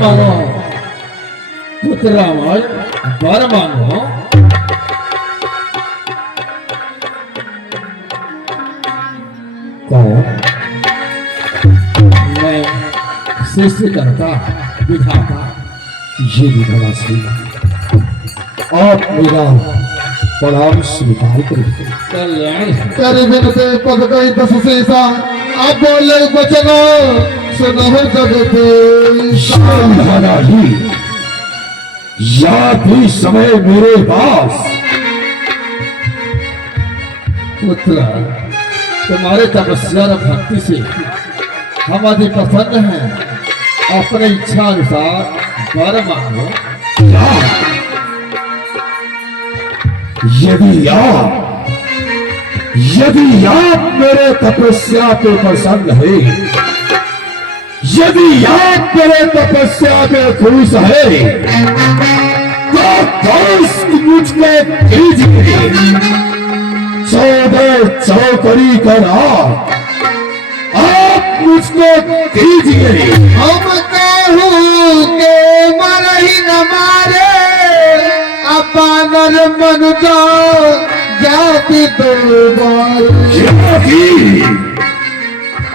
मांगो पुत्र रावण, वर मांगो। मैं सृष्टिकर्ता विधाता ये विधवा श्री आप मेरा प्रणाम स्वीकार करें। कल्याण तेरे बिनते पद कई दस शेषा आप बोले बचना सुनहर जगते शानदारा ही या भी समय मेरे पास। पुत्र तुम्हारे तपस्या और भक्ति से हम अति प्रसन्न हैं। अपने इच्छा अनुसार वर मांगो। यदि आप मेरे तपस्या पे प्रसन्न है, यदि आप मेरे तपस्या पे खुश है, तो मुझको कीजिए 14 चौकड़ी कर आप मुझको कीजिए। हम कहूँ के मर ही न मारे अपानर मन जाति दरबार।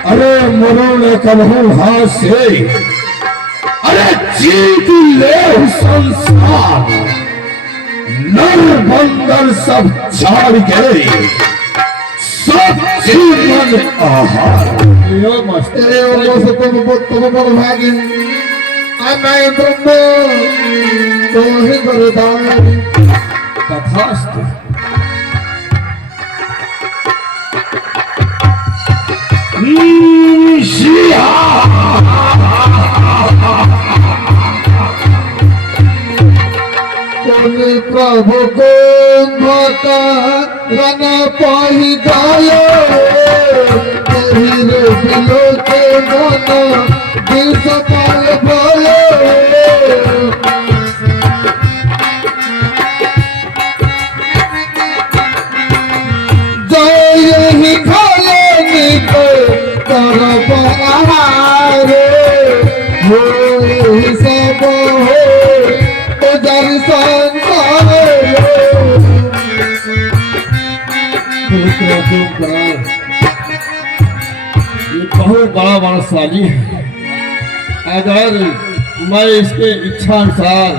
अरे मरो न कबहू हाथ से, अरे जीत ले संसार, नर बंदर सब छाड़ गए, सब जीवन आहार। तेरे ओर से तुम बड़ भागे मैं ब्रह्म तो ही वरदान। तथास्तु। प्रभु को भता रन पाही गायो दिलो के मन दिल सपाल भयो। जय ही खाले निको करब आहार हो सब हो जर संसार। ये बहुत बड़ा बलशाली है। अगर मैं इसके इच्छा अनुसार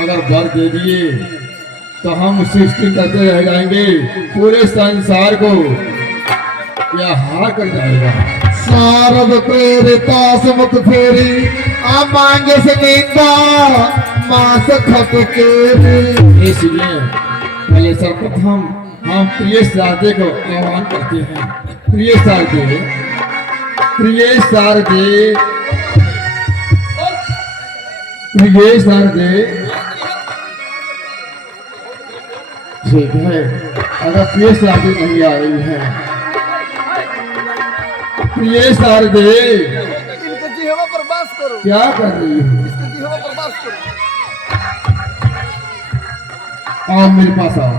अगर वर दे दिए तो हम सृष्टि करते रह जाएंगे, पूरे संसार को यह हार कर जाएगा। शारद प्रेरिता सुमुख फेरी आ मांगे से निंदा मास खट के। इसलिए पहले सर्वप्रथम हम प्रिय शारदे को आह्वान करते हैं। प्रिय शारदे, प्रिय शारदे, प्रिय शारदे। ठीक है, अगर प्रिय शारदे नहीं आ रही है, प्रिय शारदे इनके जीवा पर बास करो। क्या कर रही हो? इसके जीवा पर बास करो। आओ मेरे पास आओ।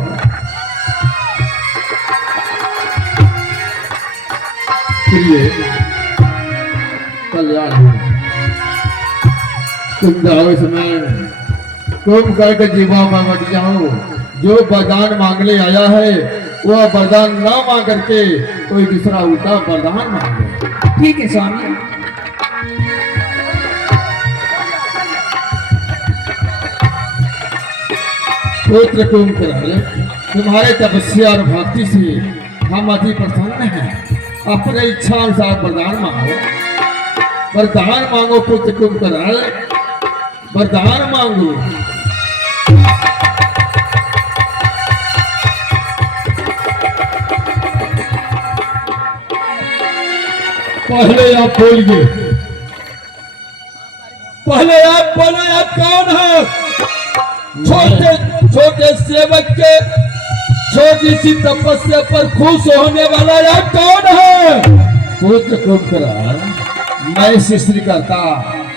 प्रिय कल्याण हो। तुम जाओ समय, तुम करके जीवा में मत जाओ। जो वरदान मांगने आया है वह वरदान ना मांग करके कोई दूसरा उल्टा वरदान मांगे। ठीक है स्वामी। पुत्र कुंभकर्ण, तुम्हारे तपस्या और भक्ति से हम अति प्रसन्न हैं। अपने इच्छा अनुसार वरदान मांगो। वरदान मांगो पुत्र कुंभकर्ण, वरदान मांगो। पहले आप बोलिए, पहले आप बोलो, आप कौन है? छोटे छोटे सेवक के छोटी सी तपस्या पर खुश होने वाला आप कौन है? पुत्र कुंभकर्ण, मैं सृष्टिकर्ता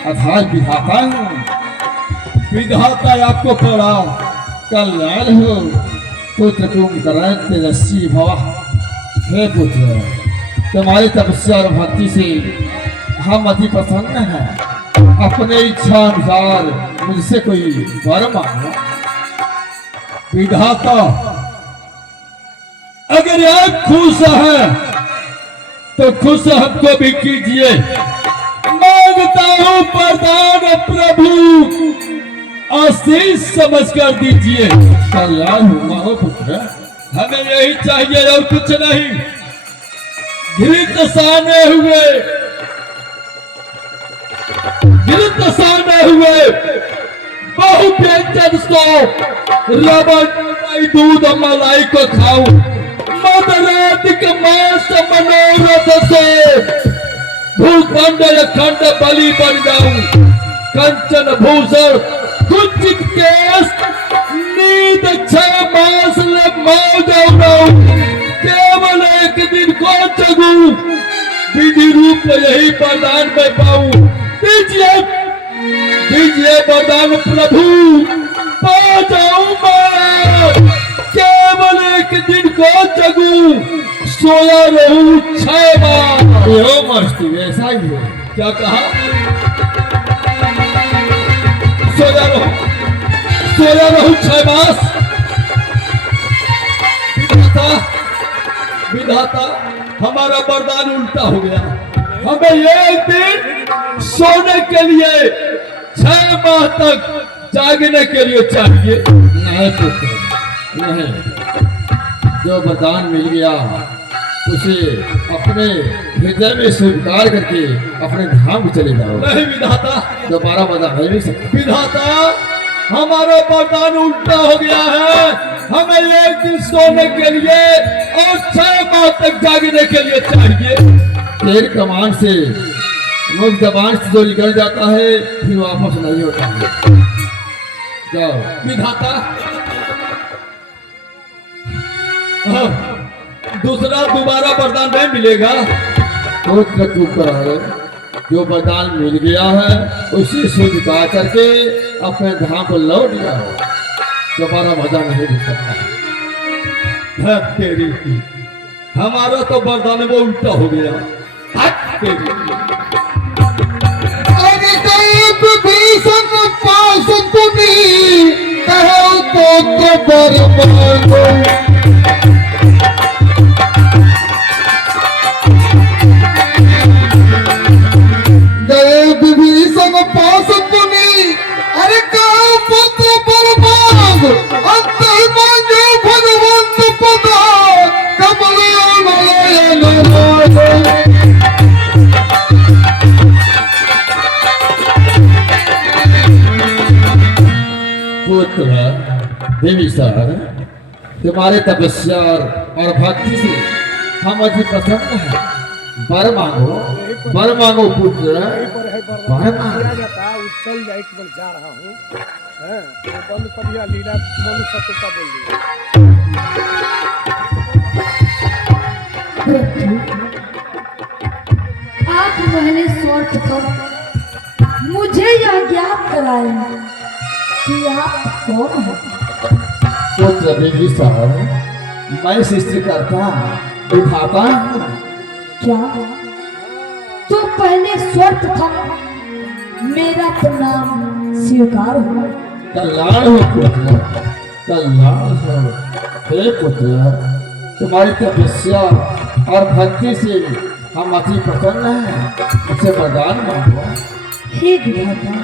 अर्थात विधाता हूँ। विधाता आपको प्रणाम, कल्याण हो। पुत्र कुंभकर्ण तेजस्वी भव। हे पुत्र, तुम्हारी तपस्या और भक्ति से हम अति प्रसन्न हैं। अपने इच्छा अनुसार मुझसे कोई वर मांगो। विधाता अगर आप खुश है तो खुश हमको भी कीजिए। मांगता हूं वरदान प्रभु, आशीष समझ कर दीजिए। कल्याण हुआ हो पुत्र, हमें यही चाहिए और कुछ नहीं। घृत साने हुए बहु व्यंजन सो रबड़ दूध मलाई को खाऊं। मदराधिक मांस मनोरथ से भूखंड अखंड बलि बन जाऊं। कंचन भूषण कुंचित केश नींद 6 मास ले मौज उड़ाऊं। केवल एक दिन को जगूं, विधि रूप यही वरदान में पाऊं। दीजिए वरदान प्रभु, पा जाऊं मैं। केवल एक दिन को जगूं, सोया रहूं 6 मास। यो मस्ती ऐसा ही है। क्या कहा? सोया रहूं 6 मास। विधाता हमारा वरदान उल्टा हो गया। हमें एक दिन सोने के लिए 6 माह तक जागने के लिए चाहिए। नहीं पुत्र नहीं, जो वरदान मिल गया उसे अपने हृदय में स्वीकार करके अपने धाम चले जाओ। नहीं विधाता, दोबारा वरदान नहीं मिल सकता। विधाता हमारा वरदान उल्टा हो गया है। हमें एक दिन सोने के लिए और 6 माह तक जागने के लिए चाहिए। तेरे कमान से मुख जबान से जो निकल जाता है फिर वापस नहीं होता है। जाओ विधाता। दोबारा वरदान नहीं मिलेगा। जो वरदान मिल गया है उसी स्वीकार करके अपने धाम को लौट जाओ। दोबारा वरदान नहीं मिल सकता। तेरी की हमारा तो वरदान वो उल्टा हो गया। भीषण पास तुम्हें कहो तो बर मांगो। विभीषण पास तुम्हें अरे कहो पुत्र बर मांग। अंत मांगो भगवंत पदा कमलियों नयन मांगो। पुत्र विभीषण, तुम्हारे तपस्या और भक्ति से हम अति प्रसन्न हैं। वर मांगो पुत्र, वर मांगो। चल जाए कि जा रहा हूँ। बंद कर दिया लीला, मनुष्य का बोल दिया। आप पहले स्वार्थ कर मुझे यह ज्ञात कराए कि आप कौन हैं? पुत्र विभीषण, मैं सृष्टि करता विधाता हूँ। क्या? तो पहले स्वार्थ था, मेरा प्रणाम स्वीकार हो। कल्याण हो पुत्र, कल्याण हो। हे पुत्र, तुम्हारी तपस्या और भक्ति से हम अति प्रसन्न हैं। मुझसे वरदान मांगो। हे विधाता,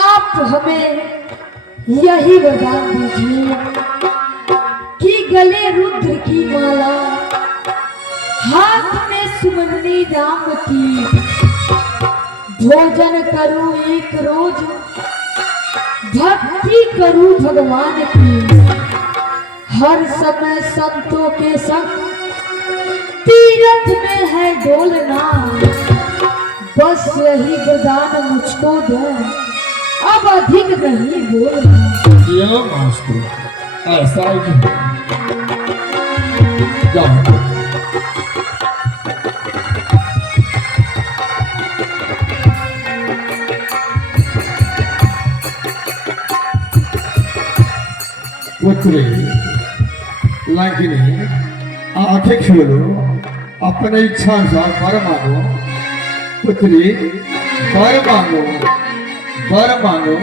आप हमें यही वरदान दीजिए कि गले रुद्र की माला, हाथ में सुमरनी राम की, भोजन करूं एक रोज, भक्ति करूं भगवान की, हर समय संतों के संग तीरथ में है डोलना। बस यही वरदान मुझको दे, अब अधिक नहीं बोलना। यो मास्टर, ऐसा ही जाओ। पुत्री लागिनी, आंखें खोलो, अपने इच्छा अनुसार वर मांगो। पुत्री वर मांगो